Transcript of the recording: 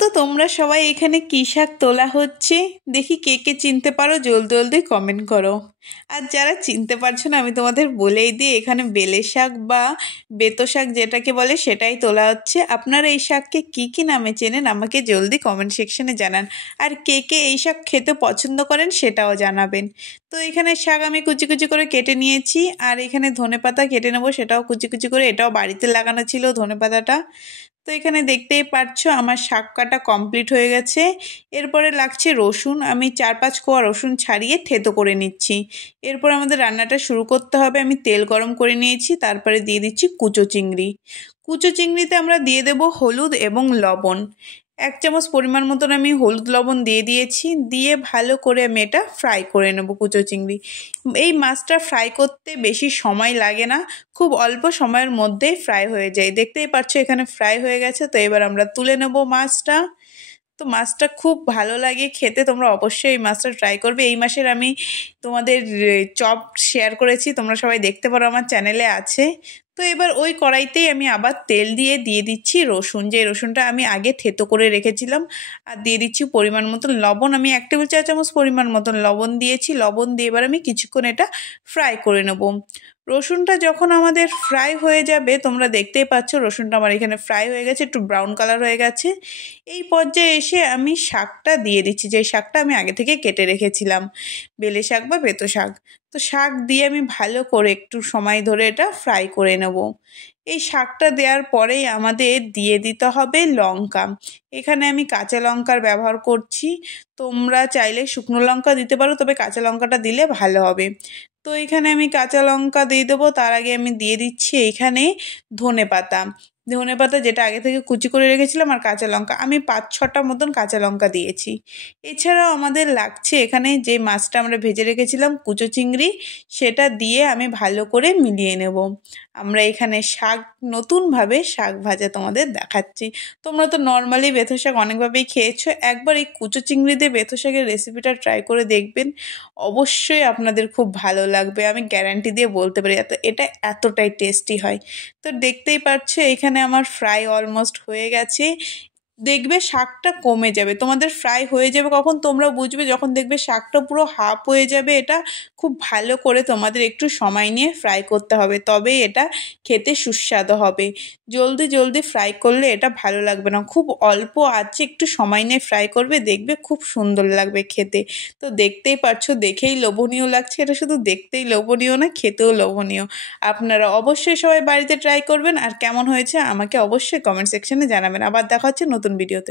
তো তোমরা সবাই এখানে কী শাক তোলা হচ্ছে? দেখি কে কে চিনতে পারো, জলদি জলদি কমেন্ট করো। আর যারা চিনতে পারছো না আমি তোমাদের বলেই দিই, এখানে বেলে শাক বা বেতো শাক যেটাকে বলে সেটাই তোলা হচ্ছে। আপনারা এই শাককে কী কী নামে চেনেন আমাকে জলদি কমেন্ট সেকশনে জানান। আর কে কে এই শাক খেতে পছন্দ করেন সেটাও জানাবেন। তো এখানে শাক আমি কুচি কুচি করে কেটে নিয়েছি, আর এখানে ধনেপাতা কেটে নেবো, সেটাও কুচি কুচি করে। এটাও বাড়িতে লাগানো ছিল ধনেপাতাটা। তো এখানে দেখতেই পাচ্ছ আমার শাক কাটা কমপ্লিট হয়ে গেছে। এরপরে লাগছে রসুন। আমি 4-5 কোয়া রসুন ছাড়িয়ে থেতো করে নিচ্ছি। এরপর আমাদের রান্নাটা শুরু করতে হবে। আমি তেল গরম করে নিয়েছি, তারপরে দিয়ে দিচ্ছি কুচো চিংড়ি। কুচো চিংড়িতে আমরা দিয়ে দেব হলুদ এবং লবণ। 1 চামচ পরিমাণ মতন আমি হলুদ লবণ দিয়ে দিয়েছি। দিয়ে ভালো করে আমি এটা ফ্রাই করে নেব কুচো চিংড়ি। এই মাছটা ফ্রাই করতে বেশি সময় লাগে না, খুব অল্প সময়ের মধ্যেই ফ্রাই হয়ে যায়। দেখতেই পাচ্ছ এখানে ফ্রাই হয়ে গেছে। তো এবার আমরা তুলে নেব মাছটা। তো মাছটা খুব ভালো লাগে খেতে, তোমরা অবশ্যই এই মাছটা ট্রাই করবে। এই মাসের আমি তোমাদের চপ শেয়ার করেছি, তোমরা সবাই দেখতে পারো, আমার চ্যানেলে আছে। তো এবার ওই কড়াইতেই আমি আবার তেল দিয়ে দিচ্ছি রসুন, যে রসুনটা আমি আগে থেতো করে রেখেছিলাম। আর দিয়ে দিচ্ছি পরিমাণ মতন লবণ। আমি 1 টেবিল চা চামচ পরিমাণ মতন লবণ দিয়েছি। লবণ দিয়ে এবার আমি কিছুক্ষণ এটা ফ্রাই করে নেব। রসুনটা যখন আমাদের ফ্রাই হয়ে যাবে, তোমরা দেখতেই পাচ্ছ রসুনটা আমার এখানে ফ্রাই হয়ে গেছে, একটু ব্রাউন কালার হয়ে গেছে। এই পর্যায়ে এসে আমি শাকটা দিয়ে দিচ্ছি, যে শাকটা আমি আগে থেকে কেটে রেখেছিলাম, বেলে শাক বা বেতো শাক। তো শাক দিয়ে আমি ভালো করে একটু সময় ধরে এটা ফ্রাই করে নেব। এই শাকটা দেওয়ার পরেই আমাদের দিয়ে দিতে হবে লঙ্কা। এখানে আমি কাঁচা লঙ্কার ব্যবহার করছি, তোমরা চাইলে শুকনো লঙ্কা দিতে পারো, তবে কাঁচা লঙ্কাটা দিলে ভালো হবে। তো এখানে আমি কাঁচা লঙ্কা দিয়ে দেবো। তার আগে আমি দিয়ে দিচ্ছি এইখানে ধনেপাতা। ধনেপাতা যেটা আগে থেকে কুচি করে রেখেছিলাম, আর কাঁচা লঙ্কা আমি 5-6টা মতন কাঁচা লঙ্কা দিয়েছি। এছাড়াও আমাদের লাগছে এখানে যে মাছটা আমরা ভেজে রেখেছিলাম কুচো চিংড়ি, সেটা দিয়ে আমি ভালো করে মিলিয়ে নেব। আমরা এখানে শাক, নতুনভাবে শাক ভাজা তোমাদের দেখাচ্ছি। তোমরা তো নর্মালি বেথো শাক অনেকভাবেই খেয়েছো, একবার এই কুচো চিংড়ি দিয়ে বেথো শাকের রেসিপিটা ট্রাই করে দেখবেন, অবশ্যই আপনাদের খুব ভালো লাগবে, আমি গ্যারান্টি দিয়ে বলতে পারি। এটা এতটাই টেস্টি হয়। তো দেখতেই পাচ্ছ এখানে আমার ফ্রাই অলমোস্ট হয়ে গেছে। দেখবে শাকটা কমে যাবে, তোমাদের ফ্রাই হয়ে যাবে কখন তোমরা বুঝবে, যখন দেখবে শাকটা পুরো হাফ হয়ে যাবে। এটা খুব ভালো করে তোমাদের একটু সময় নিয়ে ফ্রাই করতে হবে, তবেই এটা খেতে সুস্বাদু হবে। জলদি জলদি ফ্রাই করলে এটা ভালো লাগবে না, খুব অল্প আঁচে একটু সময় নিয়ে ফ্রাই করবে, দেখবে খুব সুন্দর লাগবে খেতে। তো দেখতেই পাচ্ছো, দেখেই লোভনীয় লাগছে। এটা শুধু দেখতেই লোভনীয় না, খেতেও লোভনীয়। আপনারা অবশ্যই সবাই বাড়িতে ট্রাই করবেন, আর কেমন হয়েছে আমাকে অবশ্যই কমেন্ট সেকশনে জানাবেন। আবার দেখা হচ্ছে নতুন ভিডিওতে।